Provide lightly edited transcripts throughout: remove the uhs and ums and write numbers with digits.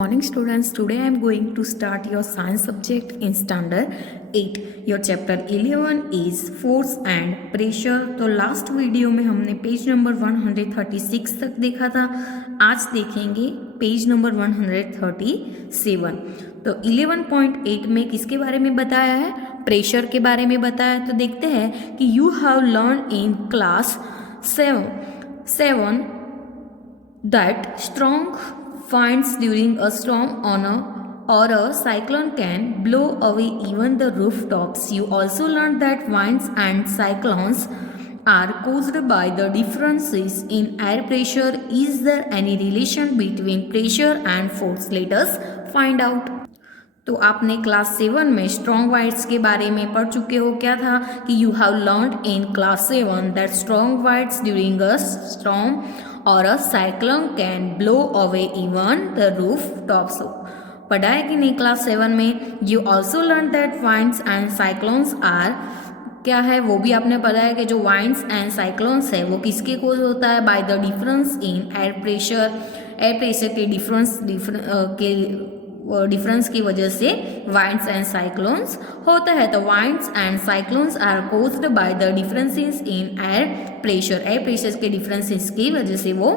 Morning students, today I am going to start your science subject in standard 8. Your chapter 11 is force and pressure. तो last video में हमने page number 136 तक देखा था. आज देखेंगे पेज नंबर 137. तो 11.8 में किसके बारे में बताया है? प्रेशर के बारे में बताया. तो देखते हैं कि you have learn in class 7 that strong winds during a storm or a cyclone can blow away even the rooftops. You also learned that winds and cyclones are caused by the differences in air pressure. Is there any relation between pressure and force? Let us find out. तो आपने class 7 में strong wides के बारे में पढ़ चुके हो. क्या था कि you have learned in class 7 that strong winds during a storm और a cyclone can blow away even the roof tops. पढ़ा है कि नहीं क्लास 7 में? You also learn that winds and cyclones are, क्या है वो भी आपने पढ़ा है कि जो वाइंड्स एंड साइक्लोन्स है वो किसके कोज होता है? By the difference in air pressure. Air pressure के डिफरेंस की वजह से वाइंड्स एंड साइक्लोन्स होता है. तो winds and cyclones are caused by the differences in air pressure. Air pressure के डिफरेंसेस की वजह से वो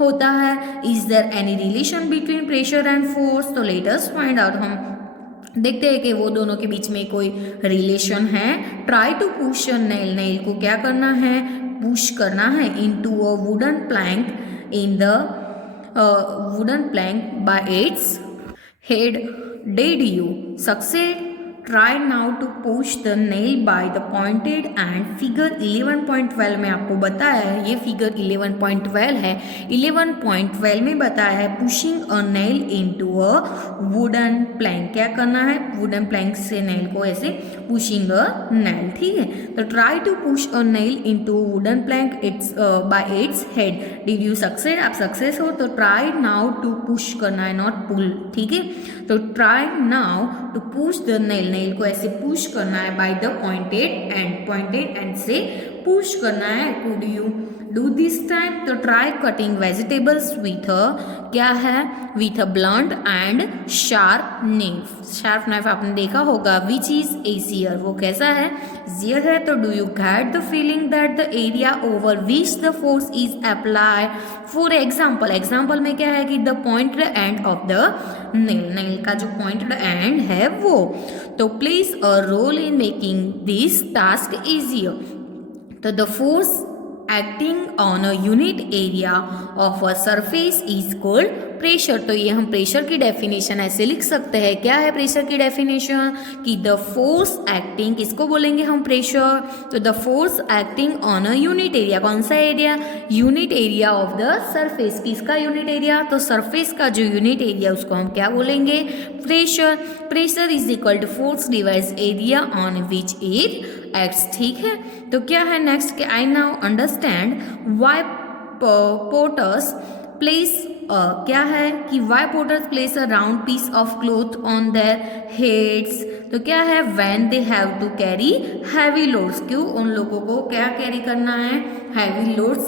होता है. Is there any relation between pressure and force? तो लेट अस फाइंड आउट. हम देखते हैं कि वो दोनों के बीच में कोई रिलेशन है. Try to push a nail. Nail को क्या करना है? पुश करना है into a wooden plank in the wooden plank by its head. Did you succeed? Try now to push the nail by the pointed end. Figure 11.12 में आपको बताया है, ये फिगर 11.12 है. 11.12 में बताया है pushing a nail into a wooden Planck. क्या करना है? वुडन प्लैंक से नेल को ऐसे पुशिंग अ नेल. ठीक है. तो try to push a nail into wooden plank its by its head. Did you succeed? आप सक्सेस हो. तो ट्राई नाउ टू पुश करना है, नॉट पुल. ठीक है. तो try now to push the nail. Nail को ऐसे पुश करना है by the pointed end. Pointed end से पुश करना है. Could you do this time? तो ट्राई कटिंग वेजिटेबल्स विथ क्या है? With a blunt and sharp knife. Sharp knife आपने देखा होगा. Which is easier? वो कैसा है? इजियर है. तो do you get the feeling that the area over which the force is applied? For example. Example में क्या है कि the pointed end of the nail. Nail का जो पॉइंटेड एंड है वो. तो place a role in making this task easier. तो the force acting on a unit area of a surface is called pressure. तो ये हम प्रेशर की डेफिनेशन ऐसे लिख सकते हैं. क्या है प्रेशर की डेफिनेशन? कि द फोर्स एक्टिंग, किसको बोलेंगे हम? प्रेशर. तो the force acting on a unit area. कौन सा area? Unit area of the surface. किसका यूनिट एरिया? तो सरफेस का जो यूनिट एरिया उसको हम क्या बोलेंगे? Pressure. Pressure is equal to force divides area on which it acts. ठीक है. तो क्या है next? I now understand why porters place क्या है कि why porters place a round piece of cloth on their heads. तो क्या है? When they have to carry heavy loads. क्यों उन लोगों को क्या कैरी करना है? हैवी लोड्स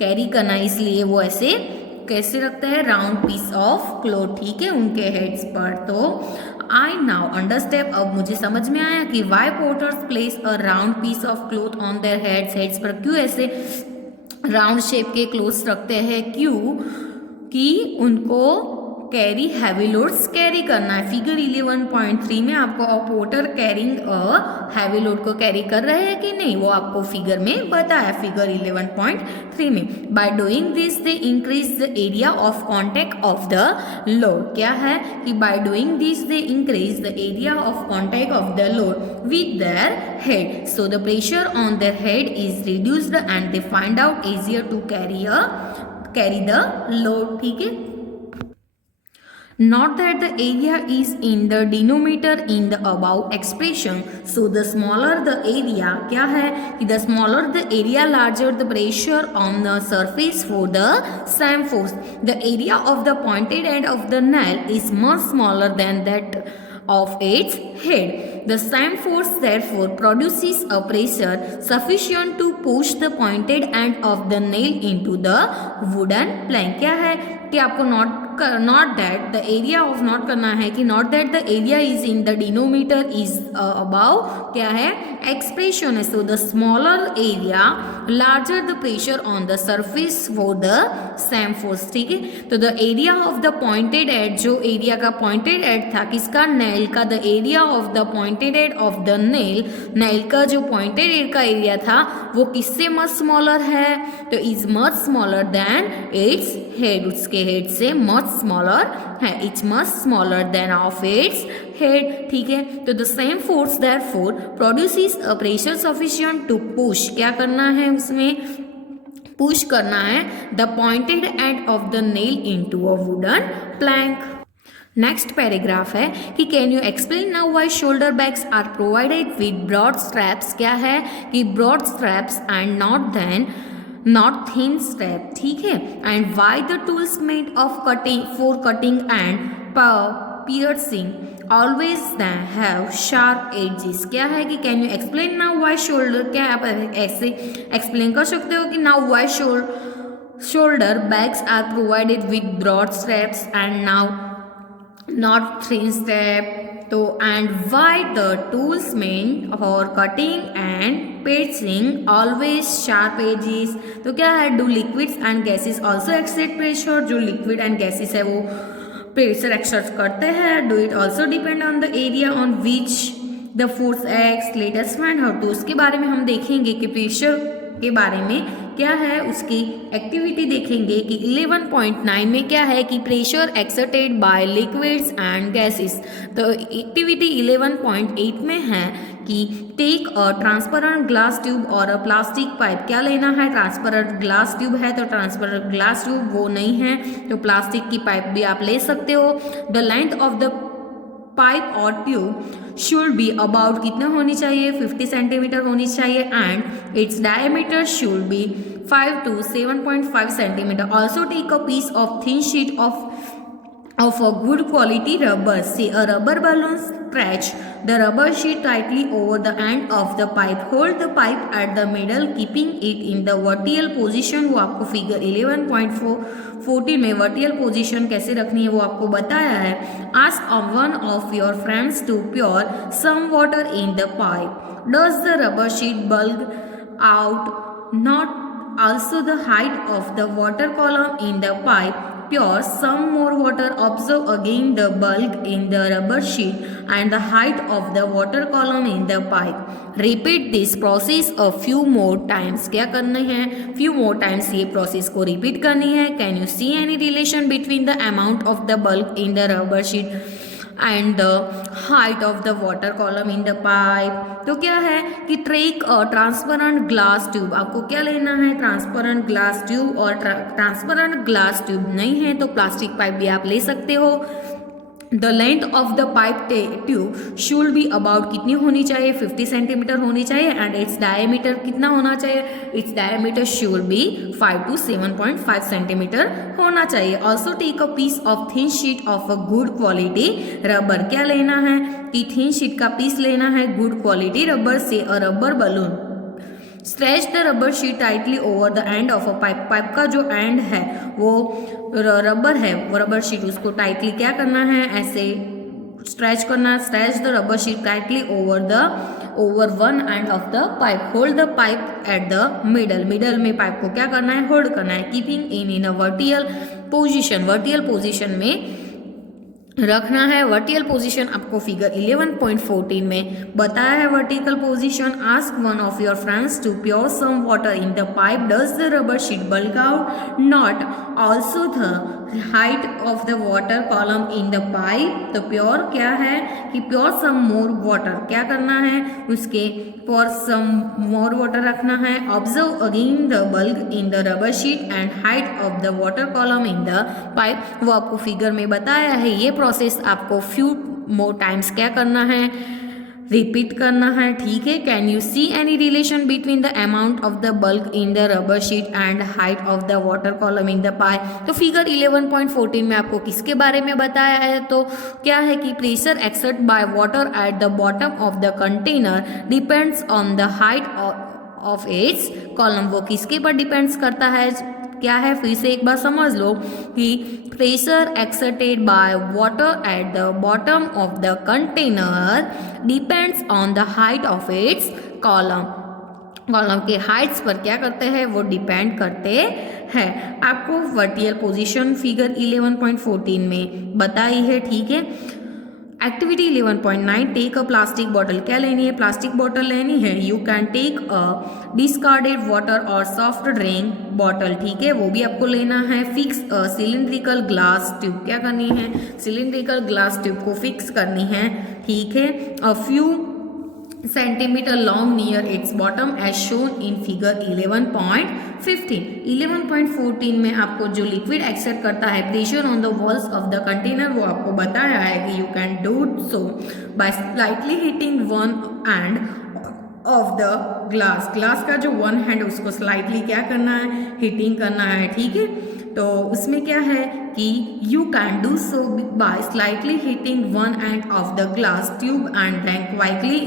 कैरी करना है, इसलिए वो ऐसे कैसे रखते हैं? Round piece of cloth. ठीक है, उनके हेड्स पर. तो आई नाउ अंडरस्टैंड. अब मुझे समझ में आया कि why porters place a round piece of cloth on their heads. Heads पर क्यों ऐसे राउंड शेप के क्लोथ्स रखते हैं? क्यों कि उनको कैरी हैवी लोड्स कैरी करना है. फिगर 11.3 में आपको पोर्टर कैरिंग हैवी लोड को कैरी कर रहे हैं कि नहीं वो आपको फिगर में बताया. फिगर 11.3 में by doing this they increase the area of contact of the load. क्या है कि by doing this they increase the area of contact of the load with their head. So the pressure on their head is reduced and they find out easier to carry the load. ठीक है. Not that the area is in the denominator in the above expression. So the smaller the area, क्या है कि the smaller the area, larger the pressure on the surface for the same force. The area of the pointed end of the nail is much smaller than that of its head. The same force therefore produces a pressure sufficient to push the pointed end of the nail into the wooden plank. क्या है कि आपको not not that the area of not करना है कि not that the area is in the denominator is about क्या है expression है. So the smaller area larger the pressure on the surface for the same force. ठीक है, तो the area of the pointed end, जो area का pointed end था किसका, नेल का, the area of the pointed end of the nail, nail का जो पॉइंटेड एड का एरिया था वो किससे मच स्मॉलर है, तो is much smaller than its head, उसके हेड से मच स्मॉलर है. It's much smaller than of its head. ठीक है, तो the same force therefore produces a pressure sufficient to push, क्या करना है उसमें, पुश करना है the pointed end of the nail into a wooden plank. Next paragraph है कि can you explain now why shoulder bags are provided with broad straps. क्या है कि broad straps and not thin strap. ठीक है, and why the tools made of cutting for cutting and piercing always have sharp edges. क्या है कि can you explain now why shoulder, क्या है आप ऐसे एक्सप्लेन कर सकते हो कि now why shoulder bags are provided with broad straps and now not thin step. तो and why the tools meant for cutting and piercing always sharp edges. तो क्या है, do liquids and gases also exert pressure, जो liquid and gases है वो pressure exert करते हैं. do it also depend on the area on which the force acts. let us find out. तो उसके बारे में हम देखेंगे कि प्रेशर के बारे में क्या है, उसकी एक्टिविटी देखेंगे कि 11.9 में क्या है कि pressure exerted by liquids and gases. तो एक्टिविटी 11.8 में है कि take a transparent glass tube और अ प्लास्टिक पाइप. क्या लेना है, ट्रांसपेरेंट ग्लास ट्यूब है तो ट्रांसपेरेंट ग्लास ट्यूब वो नहीं है तो प्लास्टिक की पाइप भी आप ले सकते हो. The length of the pipe और ट्यूब शुड बी अबाउट कितना होनी चाहिए, 50 सेंटीमीटर होनी चाहिए and its diameter should be 5 to 7.5 centimetre. Also take a piece of thin sheet of a good quality rubber. Say a rubber balloon, stretch the rubber sheet tightly over the end of the pipe. Hold the pipe at the middle keeping it in the vertical position. वो आपको figure 11.14 में vertical position कैसे रखनी है वो आपको बताया है. Ask one of your friends to pour some water in the pipe. Does the rubber sheet bulge out? Not. Also the height of the water column in the pipe. Pour some more water. Observe again the bulge in the rubber sheet and the height of the water column in the pipe. Repeat this process a few more times. क्या करना है, few more times ये process को repeat करनी है. Can you see any relation between the amount of the bulge in the rubber sheet and the height of the water column in the pipe? तो क्या है कि take a transparent glass tube. आपको क्या लेना है, ट्रांसपेरेंट ग्लास ट्यूब, और transparent glass tube नहीं है तो प्लास्टिक पाइप भी आप ले सकते हो. The length of the pipe tube should be about कितनी होनी चाहिए, 50 सेंटीमीटर होनी चाहिए एंड इट्स डायमीटर कितना होना चाहिए, its diameter should be 5 to 7.5 centimetre होना चाहिए. Also take a piece of thin sheet of a good quality rubber. क्या लेना है कि थिन शीट का पीस लेना है गुड क्वालिटी रबर से. अ rubber balloon. Stretch the rubber sheet tightly over the end of a pipe. Pipe का जो एंड है वो रबर है, वो रबर शीट उसको टाइटली क्या करना है, ऐसे स्ट्रेच करना. Stretch the rubber sheet tightly over one end of the pipe. Hold the pipe at the middle. Middle में पाइप को क्या करना है, होल्ड करना है. Keeping in a vertical position. Vertical position में रखना है. वर्टिकल पोजीशन आपको फिगर 11.14 में बताया है. Vertical position. Ask one of your friends to pour some water in the pipe. Does the rubber sheet bulge out? Not. Also the height of the water column in the pipe. तो pour क्या है कि pure सम more water. क्या करना है, उसके for some more water रखना है. Observe again the bulk in the rubber sheet and height of the water column in the pipe. वो आपको फिगर में बताया है. ये प्रोसेस आपको फ्यू मोर टाइम्स क्या करना है, रिपीट करना है. ठीक है. Can you see any relation between the amount of the bulk in the rubber sheet and height of the water column in the pipe. तो फिगर 11.14 में आपको किसके बारे में बताया है, तो क्या है कि pressure exert by water at the bottom of the container depends on the height of its column. वो किसके पर डिपेंड्स करता है, क्या है, फिर से एक बार समझ लो कि pressure exerted by water at the bottom of the container depends on the height of its column. Column के हाइट्स पर क्या करते हैं, वो डिपेंड करते हैं। आपको वर्टिकल पोजीशन फिगर 11.14 में बताई है, ठीक है। Activity 11.9 take a plastic bottle, क्या लेनी है, प्लास्टिक बॉटल लेनी है। You can take a discarded water और सॉफ्ट ड्रिंक बॉटल, ठीक है, वो भी आपको लेना है। Fix a cylindrical glass tube, क्या करनी है, सिलिंड्रिकल ग्लास ट्यूब को फिक्स करनी है, ठीक है। A few centimetre long near its bottom as shown in figure 11.15। 11.14 में आपको जो लिक्विड एक्सेप्ट करता है pressure on the walls of the container, वो आपको बताया है कि you can do so by slightly hitting one end of the glass. Glass का जो वन हैंड उसको स्लाइटली क्या करना है, हिटिंग करना है, ठीक है। तो उसमें क्या है कि you can do so by slightly hitting one end of the glass tube and then quickly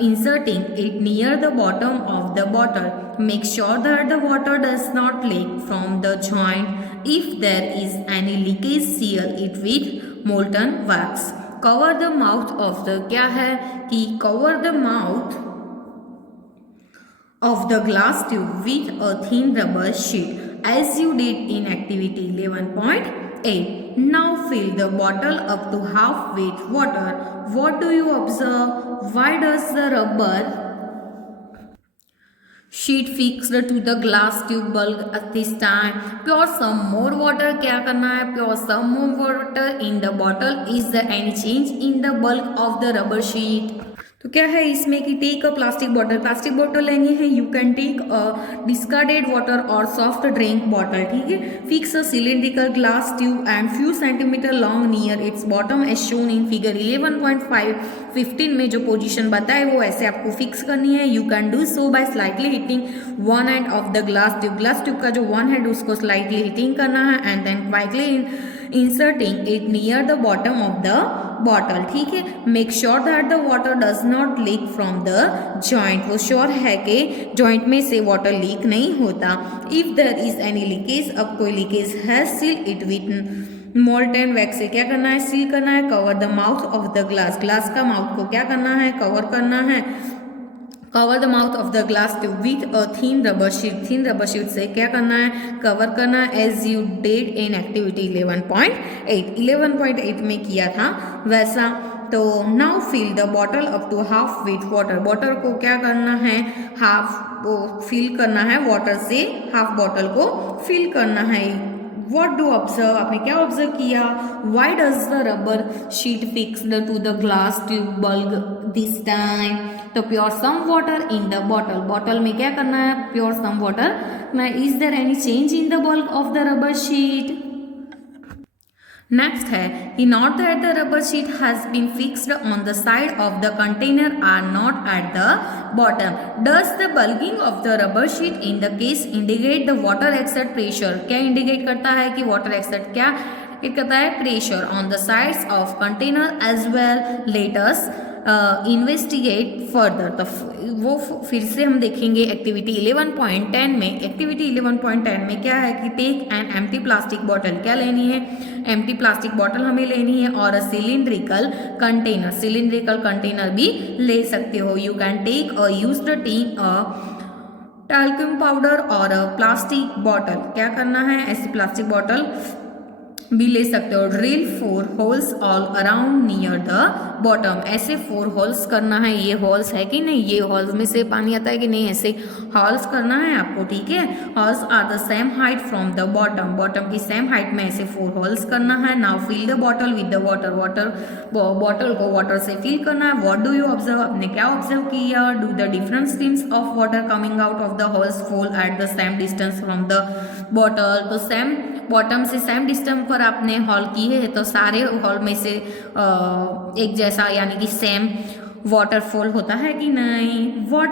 inserting it near the bottom of the bottle. Make sure that the water does not leak from the joint. If there is any leakage, seal it with molten wax. Cover the mouth of the, क्या है कि cover the mouth of the glass tube with a thin rubber sheet as you did in activity 11.8. Now fill the bottle up to half with water. What do you observe? Why does the rubber sheet fixed to the glass tube bulk at this time? Pour some more water, क्या करना है, pour some more water in the bottle. Is there any change in the bulk of the rubber sheet? तो क्या है इसमें कि take a plastic bottle, plastic bottle लेनी है। You can take a discarded water और सॉफ्ट ड्रिंक बॉटल, ठीक है। Fix a cylindrical glass tube and few centimetre long near its bottom as shown in figure 11.15 में जो position बताए वो ऐसे आपको फिक्स करनी है। You can do so by slightly hitting one end of the glass tube. Glass tube का जो वन हैंड उसको स्लाइटली हिटिंग करना है and then quickly inserting it near the bottom of the bottle, ठीक है। Make sure that the water does not leak from the joint, वो sure है कि जॉइंट में से वाटर लीक नहीं होता। If there is any leakage, अब कोई लीकेज है, seal it with molten wax से क्या करना है, सील करना है। Cover the mouth of the glass, glass का माउथ को क्या करना है, कवर करना है। Cover the mouth of the glass tube with a thin rubber sheet, thin rubber sheet से क्या करना है, कवर करना है, as you did in activity 11.8। 11.8 में किया था वैसा। तो now fill the bottle up to half with water, bottle को क्या करना है, हाफ वो फिल करना है वाटर से, हाफ बॉटल को फिल करना है। What do observe, आपने क्या ऑब्जर्व किया, why does the rubber sheet fixed to the glass tube bulk this time? तो pour some water in the bottle, bottle में क्या करना है, pour some water। Is there any change in the bulk of the rubber sheet? Next है कि not that the rubber sheet has been fixed on the side of the container or not at the bottom. Does the bulging of the rubber sheet in the case indicate the water exert pressure, क्या indicate करता है कि water exert क्या करता है, pressure on the sides of container as well. Let us investigate further, तो वो फिर से हम देखेंगे एक्टिविटी 11.10 में। एक्टिविटी 11.10 में क्या है कि take an empty plastic bottle, क्या लेनी है, एम्प्टी प्लास्टिक बॉटल हमें लेनी है, और सिलिंड्रिकल कंटेनर, सिलिंड्रिकल कंटेनर भी ले सकते हो। You can take a used tin a talcum powder और प्लास्टिक बॉटल, क्या करना है, ऐसी प्लास्टिक बॉटल भी ले सकते हो। Drill 4 holes all around near the bottom, ऐसे 4 होल्स करना है। ये होल्स है कि नहीं, ये होल्स में से पानी आता है कि नहीं, ऐसे होल्स करना है आपको, ठीक है। Holes are the same height from the bottom, bottom की सेम हाइट में ऐसे 4 होल्स करना है। Now fill the bottle with the water, water bottle को वाटर से फिल करना है। व्हाट डू यू ऑब्जर्व, आपने क्या ऑब्जर्व किया, do the different streams of water coming out of the holes fall at the same distance from the bottle. तो same bottom से same distance पर आपने हॉल की है, तो सारे हॉल में से एक जैसा यानी कि सेम वाटरफॉल होता है कि नहीं। व्हाट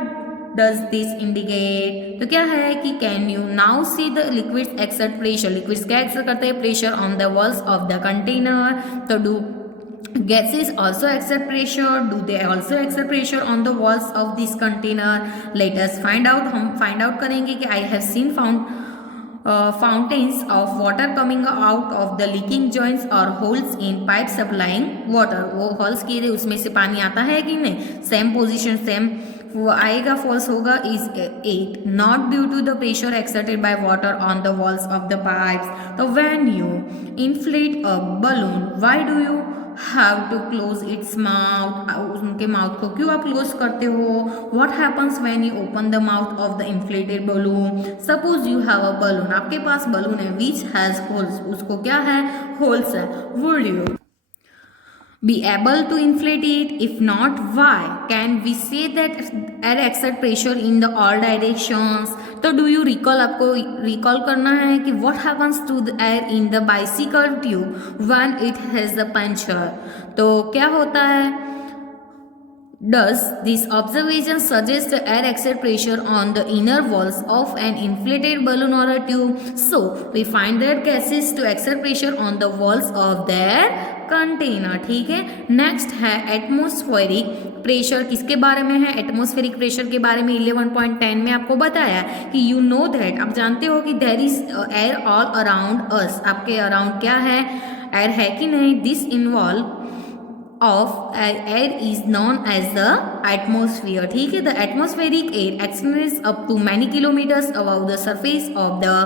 डज दिस इंडिकेट, तो क्या है कि can you now see the liquids exert pressure, liquids क्या एक्सर्ट करते हैं, pressure on the walls of the container. तो do gases also exert pressure, do they also exert pressure on the walls of this container? Let us find out, हम find out करेंगे कि I have seen fountains of water coming out of the leaking joints or holes in pipe supplying water. वो holes किए थे उसमें से पानी आता है कि नहीं, सेम पोजिशन सेम वो आएगा, फॉल्स होगा. Is 8 not due to the pressure exerted by water on the walls of the pipes. तो when you inflate a balloon why do you have to close its mouth. उनके mouth को क्यों आप close करते हो. What happens when you open the mouth of the inflated balloon. Suppose you have a balloon, आपके पास balloon है which has holes, उसको क्या है, होल्स है. Would you be able to inflate it? If not, why? Can we say that air exert pressure in the all directions? तो do you recall, आपको recall करना है कि what happens to the air in the bicycle tube when it has the puncture. तो क्या होता है. Does this observation suggest the air exert pressure on the inner walls of an inflated balloon or a tube? So we find that gases to exert pressure on the walls of their container. ठीक है. Next है atmospheric pressure. किसके बारे में है, atmospheric pressure के बारे में 11.10 में आपको बताया कि यू नो दैट, आप जानते हो कि there is air all around us. आपके अराउंड क्या है, एयर है कि नहीं. This involve of air is known as the atmosphere. ठीक है. The atmospheric air extends up to many kilometers above the surface of the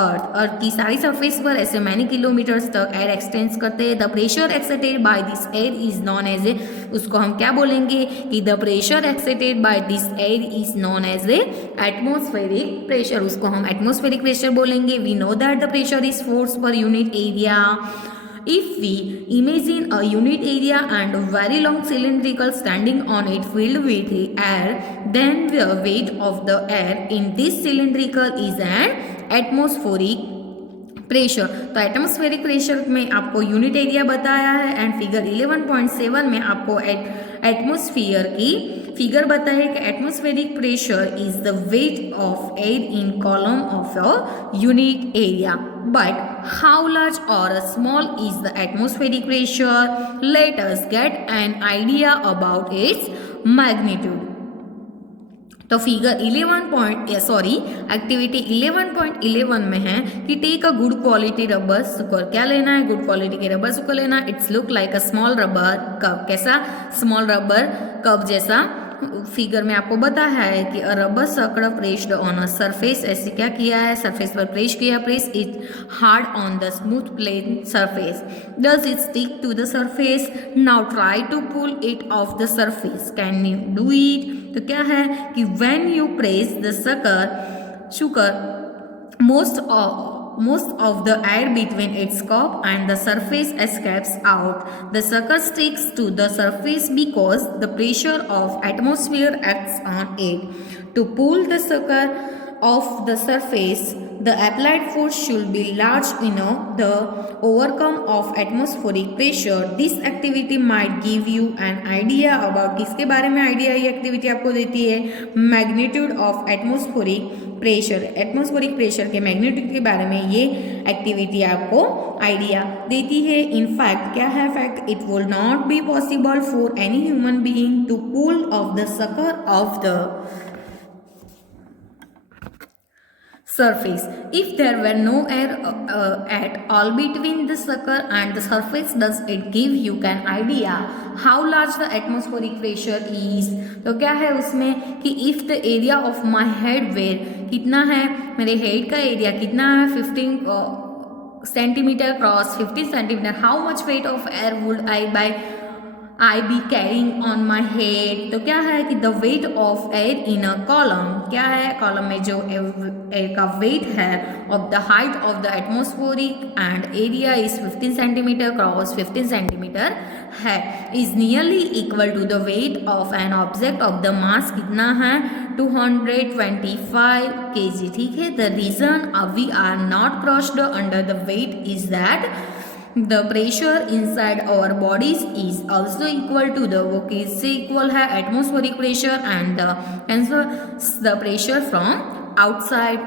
earth. अर्थ की सारी सरफेस पर ऐसे many kilometers तक एयर एक्सटेंस करते हैं. The pressure exerted by this air is known as a, उसको हम क्या बोलेंगे कि the pressure exerted by this air is known as a atmospheric pressure. उसको हम atmospheric pressure बोलेंगे. We know that the pressure is force per unit area. If we imagine a unit area and a very long cylindrical standing on it filled with air, then the weight of the air in this cylindrical is an atmospheric pressure. तो atmospheric pressure में आपको unit area बताया है and figure 11.7 में आपको atmosphere की figure बताया कि atmospheric pressure is the weight of air in column of a unit area. But how large or small is the atmospheric pressure? Let us get an idea about its magnitude. तो figure 11 activity 11.11 में है कि take a good quality rubber sucker. क्या लेना है, good quality के rubber sucker लेना. Its look like a small rubber cup. कैसा, स्मॉल रबर कप जैसा. फिगर में आपको बताया है कि rubber sucker pressed on a surface. ऐसे क्या किया है, सरफेस पर प्रेस किया. Press it hard on the smooth plain surface. Does it stick to the surface. Now try to pull it off the surface. Can you do it. तो क्या है कि when you press the sugar most of the air between its cup and the surface escapes out. The sucker sticks to the surface because the pressure of atmosphere acts on it. To pull the sucker off the surface, the applied force should be large enough the overcome of atmospheric pressure. This activity might give you an idea about किसके बारे में idea ये activity आपको देती है, magnitude of atmospheric pressure. Atmospheric pressure के magnitude के बारे में ये एक्टिविटी आपको आइडिया देती है. इन फैक्ट क्या है fact, it will not be possible for any human being to pull off the sucker of the surface if there were no air at all between the sucker and the surface. Does it give you an idea how large the atmospheric pressure is? तो क्या है उसमें कि if the area of my head were, कितना है मेरे head का area कितना है, 15 centimetre cross 15 centimetre. How much weight of air would I be carrying on my head. तो क्या है कि the weight of air in a column, क्या है कॉलम में जो एयर का वेट है of the height of the atmospheric and area is 15 centimetre cross 15 centimetre है, is nearly equal to the weight of an object of the mass कितना है 225 kg. ठीक है. The reason we are not crushed under the weight is that the pressure inside our bodies is also equal to the वो किससे equal है, atmospheric pressure and the pressure from outside